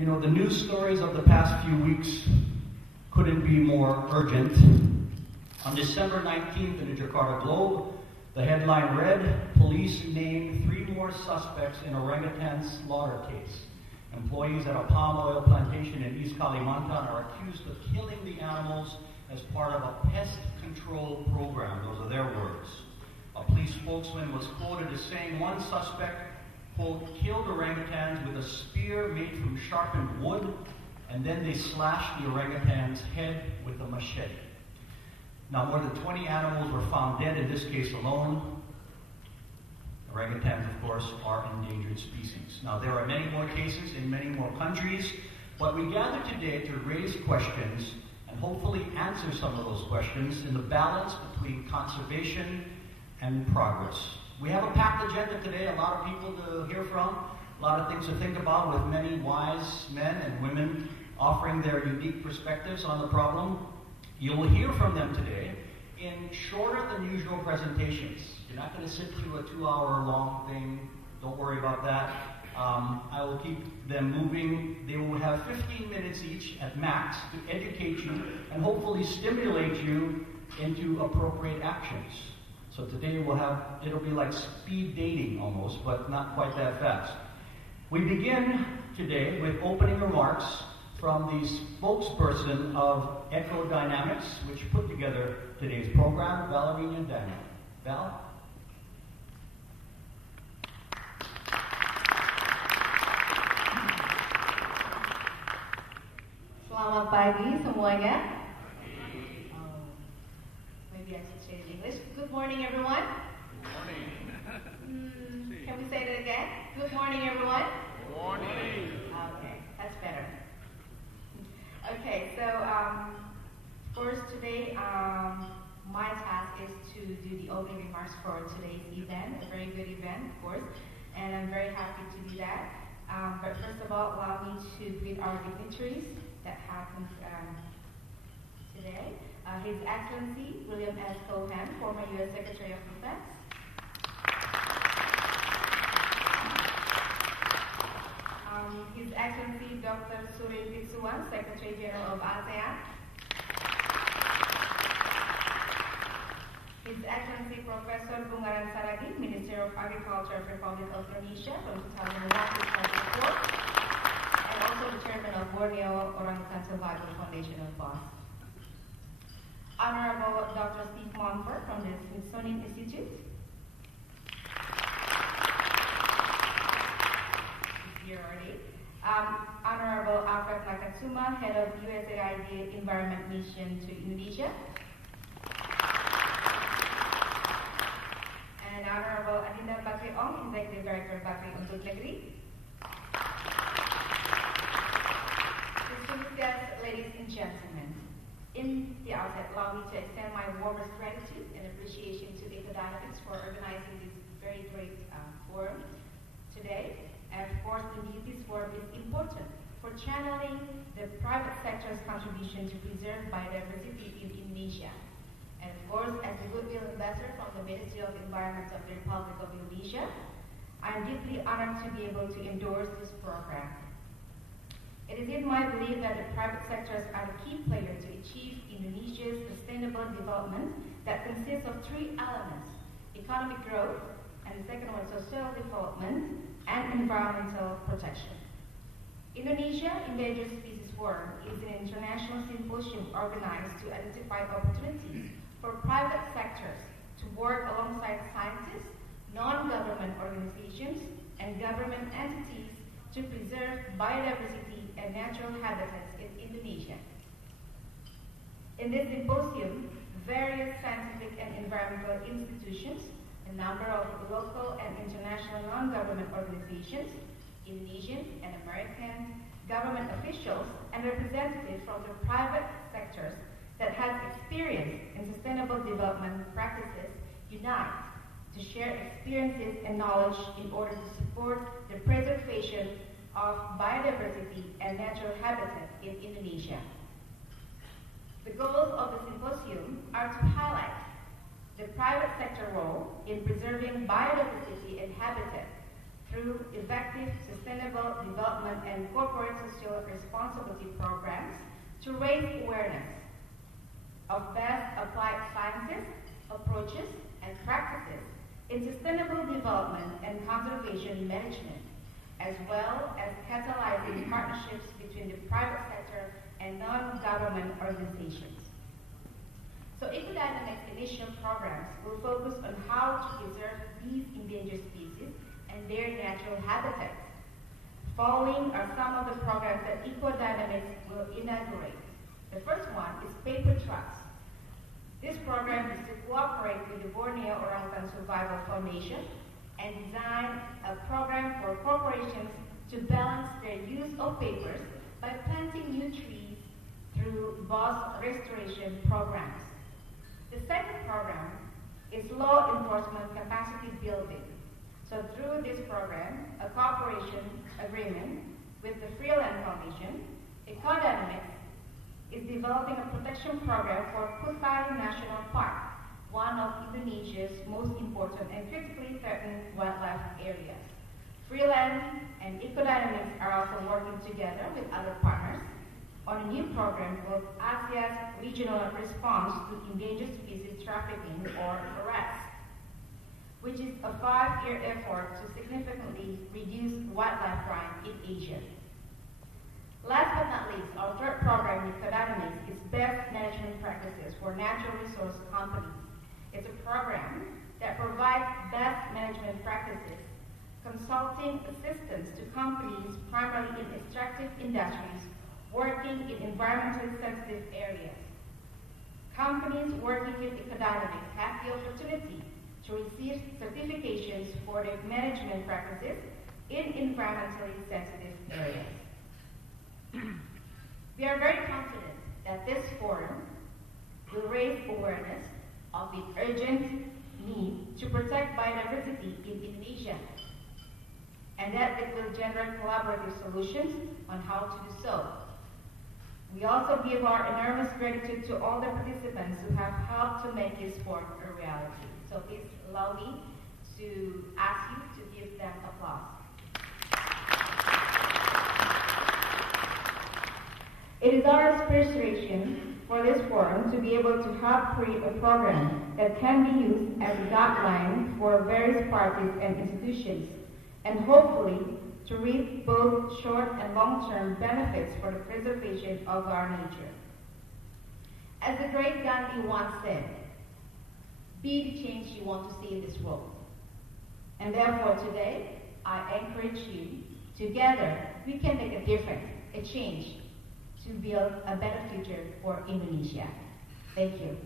You know, the news stories of the past few weeks couldn't be more urgent. On December 19th in the Jakarta Globe, the headline read, "Police named 3 more suspects in orangutan slaughter case. Employees at a palm oil plantation in East Kalimantan are accused of killing the animals as part of a pest control program." Those are their words. A police spokesman was quoted as saying one suspect, quote, "killed orangutans with a spear made from sharpened wood, and then they slashed the orangutan's head with a machete." Now, more than 20 animals were found dead in this case alone. Orangutans, of course, are endangered species. Now, there are many more cases in many more countries, but we gather today to raise questions and hopefully answer some of those questions in the balance between conservation and progress. We have a packed agenda today, a lot of people to hear from, a lot of things to think about, with many wise men and women offering their unique perspectives on the problem. You will hear from them today in shorter than usual presentations. You're not going to sit through a 2-hour-long thing. Don't worry about that. I will keep them moving. They will have 15 minutes each at max to educate you and hopefully stimulate you into appropriate actions. So today it'll be like speed dating almost, but not quite that fast. We begin today with opening remarks from the spokesperson of EcoDynamics, which put together today's program, Valerina and Daniel. Val? Selamat pagi semuanya. Maybe I should say it in English. Good morning, everyone. Good morning. Can we say that again? Good morning, everyone. Good morning. Okay, that's better. Okay, so of course today my task is to do the opening remarks for today's event, a very good event, of course, and I'm very happy to do that. But first of all, allow me to greet our dignitaries that happens today. His Excellency William S. Cohen, former U.S. Secretary of Defense. His Excellency Dr. Surin Pitsuwan, Secretary General of ASEAN. His Excellency Professor Bungaran Saragi, Minister of Agriculture of Republic of Indonesia from 2001 to 2004, and also the Chairman of Borneo Orangutan Survival Foundation of BOSS. Honorable Dr. Steve Monfort from the Smithsonian Institute. Here already. Honorable Alfred Nakatsuma, Head of USAID Environment Mission to Indonesia. And Honorable Adinda Bakri Ong, Executive Director Bakri Untuk Negeri. Distinguished guests, ladies and gentlemen, in the outset, allow me to extend my warmest gratitude and appreciation to EcoDynamics for organizing this very great forum today. And of course, indeed, this forum is important for channeling the private sector's contribution to preserve biodiversity in Indonesia. And of course, as the Goodwill Ambassador from the Ministry of Environment of the Republic of Indonesia, I am deeply honored to be able to endorse this program. It is in my belief that the private sectors are the key player to achieve Indonesia's sustainable development that consists of 3 elements: economic growth, and the second one, social development, and environmental protection. Indonesia Endangered Species Forum is an international symposium organized to identify opportunities for private sectors to work alongside scientists, non-government organizations, and government entities to preserve biodiversity and natural habitats in Indonesia. In this symposium, various scientific and environmental institutions, a number of local and international non-government organizations, Indonesian and American government officials, and representatives from the private sectors that has experience in sustainable development practices unite to share experiences and knowledge in order to support the preservation of biodiversity and natural habitats in Indonesia. The goals of the symposium are to highlight the private sector role in preserving biodiversity and habitat through effective sustainable development and corporate social responsibility programs to raise awareness of best applied sciences, approaches, and practices in sustainable development and conservation management, as well as catalyzing partnerships between the private sector and non-government organizations. So EcoDynamics initial programs will focus on how to preserve these endangered species and their natural habitats. Following are some of the programs that EcoDynamics will inaugurate. The first one is Paper Trucks. This program is to cooperate with the Borneo Orangutan Survival Foundation and design a program for corporations to balance their use of papers by planting new trees through boss restoration programs. The second program is law enforcement capacity building. So through this program, a cooperation agreement with the Freeland Foundation, EcoDynamics is developing a protection program for Kutai National Park, one of Indonesia's most important and critically threatened wildlife areas. Freeland and EcoDynamics are also working together with other partners on a new program called ASEA's Regional Response to Endangered Species Trafficking, or ARREST, which is a 5-year effort to significantly reduce wildlife crime in Asia. Last but not least, our third program with EcoDynamics is Best Management Practices for Natural Resource Companies. It's a program that provides best management practices, consulting assistance to companies primarily in extractive industries working in environmentally sensitive areas. Companies working with EcoDynamics have the opportunity to receive certifications for their management practices in environmentally sensitive areas. We are very confident that this forum will raise awareness of the urgent need to protect biodiversity in Indonesia, and that it will generate collaborative solutions on how to do so. We also give our enormous gratitude to all the participants who have helped to make this forum a reality. So please allow me to ask you to give them applause. It is our aspiration for this forum to be able to help create a program that can be used as a guideline for various parties and institutions, and hopefully to reap both short and long-term benefits for the preservation of our nature. As the great Gandhi once said, be the change you want to see in this world. And therefore today, I encourage you, together we can make a difference, a change, to build a better future for Indonesia. Thank you.